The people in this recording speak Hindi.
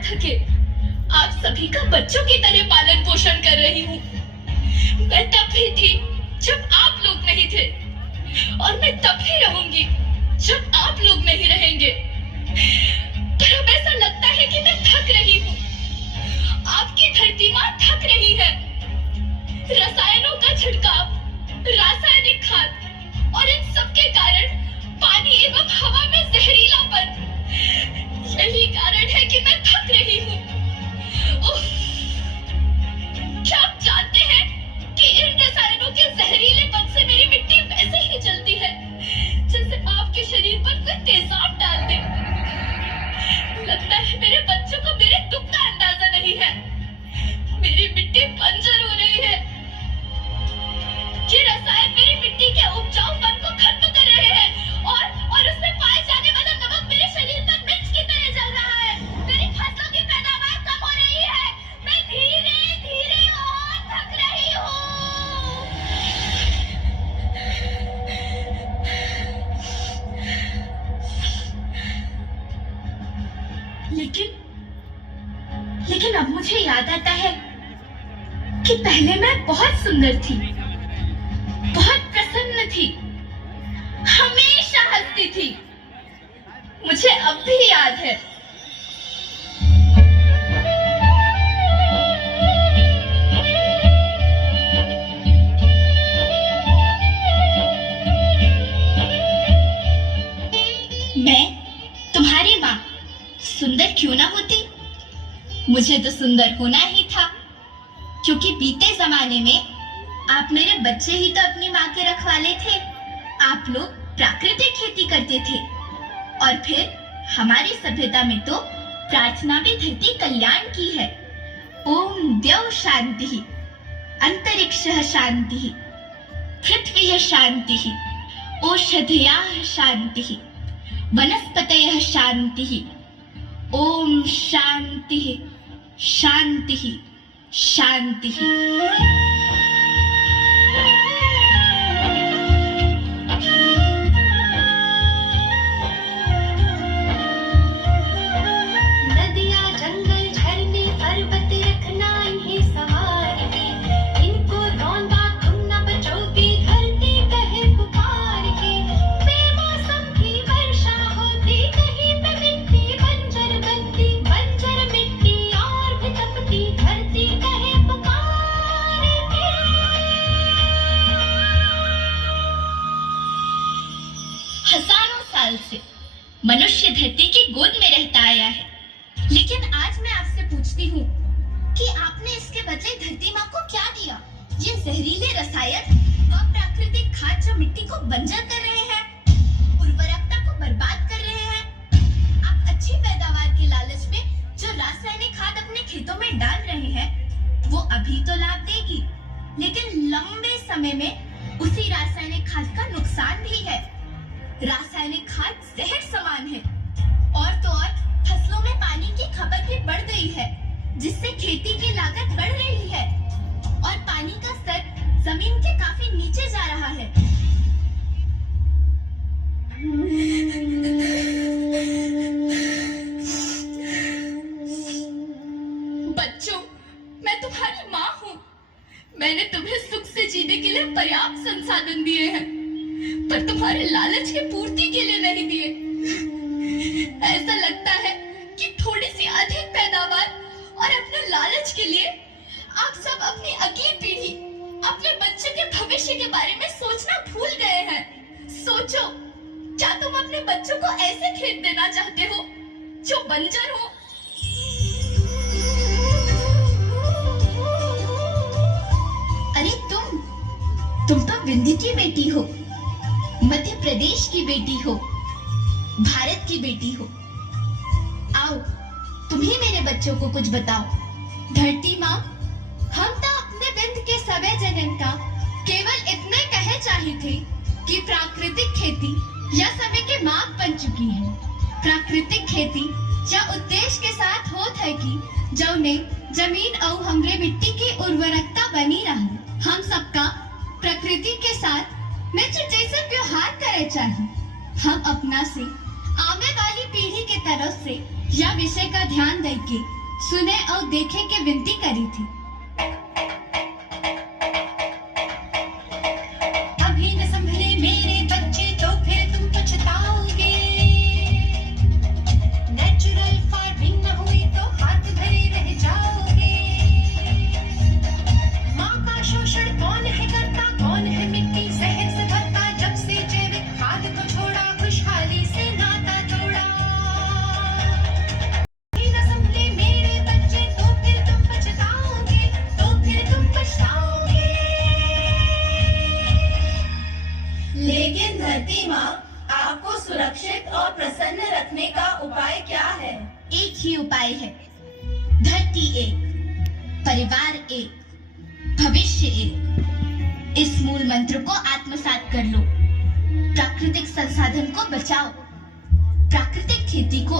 थके आप सभी का बच्चों की तरह पालन पोषण कर रही हूँ। मैं तब भी थी जब आप लोग नहीं थे और मैं तब भी रहूंगी जब आप लोग नहीं रहेंगे। पर अब ऐसा लगता है कि मैं थक रही हूँ। आपकी धरती माँ थक रही है। रसायनों का छिड़काव, रासायनिक खाद और इन सब के कारण पानी एवं हवा में जहरीलापन, यही कारण है कि मैं थक रही हूँ। क्या आप जानते हैं कि इन रसायनों के जहरीलेपन से मेरी मिट्टी वैसे ही जलती है जैसे आपके शरीर पर कोई तेजाब डाल दे। लगता है मेरे बच्चों को मेरे दुख का अंदाजा नहीं है। मेरी मिट्टी बंजर हो रही है। ये रसायन मेरी मिट्टी के उपजाऊपन को खत्म कर रहे हैं और उसमें पाए जाने वाला नमक मेरे शरीर पर मिर्च की तरह जल रहा है। मेरी फसलों की पैदावार कम हो रही है। मैं धीरे धीरे और थक रही हूँ। लेकिन अब मुझे याद आता है कि पहले मैं बहुत सुंदर थी, बहुत प्रसन्न थी, हमेशा हंसती थी। मुझे अब भी याद है। मैं तुम्हारी माँ सुंदर क्यों ना होती? मुझे तो सुंदर होना ही था, क्योंकि बीते जमाने में आप मेरे बच्चे ही तो अपनी माँ के रखवाले थे। आप लोग प्राकृतिक खेती करते थे और फिर हमारी सभ्यता में तो प्रार्थना भी धरती कल्याण की है। ओम द्यौ शांति, अंतरिक्षः शांति, पृथ्वी शांति, औषधयः शांति, वनस्पतयः शांति। ओम शांति शांति शांति। नदियाँ, जंगल, झरने, पर्वत रखना इन्हें संवार के। इनको रौंदा तुम न बचोगी, धरती कहे पुकार के। बेमौसम की वर्षा होती, कहीं पे मिट्टी बंजर बनती। बंजर मिट्टी और भी तपती, धरती कहे पुकार के। हजारों साल से मनुष्य धरती की गोद में रहता आया है, लेकिन आज मैं आपसे पूछती हूँ कि आपने इसके बदले धरती माँ को क्या दिया? ये जहरीले रसायन, अप्राकृतिक खाद जो मिट्टी को बंजर कर रहे हैं, उर्वरकता को बर्बाद कर रहे हैं। आप अच्छी पैदावार के लालच में जो रासायनिक खाद अपने खेतों में डाल रहे हैं, वो अभी तो लाभ देगी, लेकिन लंबे समय में उसी रासायनिक खाद का नुकसान भी है। रासायनिक खाद जहर समान है और तो और फसलों में पानी की खपत भी बढ़ गई है, जिससे खेती की लागत बढ़ रही है और पानी का स्तर जमीन के काफी नीचे जा रहा है। बच्चों, मैं तुम्हारी माँ हूँ। मैंने तुम्हें सुख से जीने के लिए पर्याप्त संसाधन दिए हैं, पर तुम्हारे लालच की पूर्ति के लिए नहीं दिए। ऐसा लगता है कि थोड़ी सी अधिक पैदावार और अपने लालच के लिए आप सब अपनी अगली पीढ़ी, अपने बच्चे के भविष्य के बारे में सोचना भूल गए हैं। सोचो, क्या तुम अपने बच्चों को ऐसे खेत देना चाहते हो जो बंजर हो? अरे तुम तो विंध्य की बेटी हो, मध्य प्रदेश की बेटी हो, भारत की बेटी हो। आओ, तुम ही मेरे बच्चों को कुछ बताओ। धरती माँ, हम तो अपने बिंद के समय जनन का केवल इतने कहे चाहे थे कि प्राकृतिक खेती या समय के माप बन चुकी है। प्राकृतिक खेती या उद्देश्य के साथ होत है कि जौने जमीन और हमरे मिट्टी की उर्वरकता बनी रहे। हम सबका प्रकृति के साथ मित्र जैसे व्यवहार करे चाहिए। हम अपना से आने वाली पीढ़ी के तरफ से या विषय का ध्यान देके सुने और देखे के विनती करी थी। अभी न संभले मेरे बच्चे तो फिर तुम पछताओगे। नेचुरल फार्मिंग न हुई तो हाथ धरे रह जाओगे। माँ का शोषण कौन है करता, कौन है मिट्टी जहर से भरता। जब से जैविक खाद को छोड़ा, खुशहाली से नाता तोड़ा। अभी न संभले मेरे बच्चे तो फिर तुम पछताओगे, तो फिर तुम पछताओगे। लेकिन धरती माँ, आपको सुरक्षित और प्रसन्न रखने का उपाय क्या है? एक ही उपाय है, धरती एक, परिवार एक, भविष्य एक। इस मूल मंत्र को आत्मसात कर लो। प्राकृतिक संसाधन को बचाओ, प्राकृतिक खेती को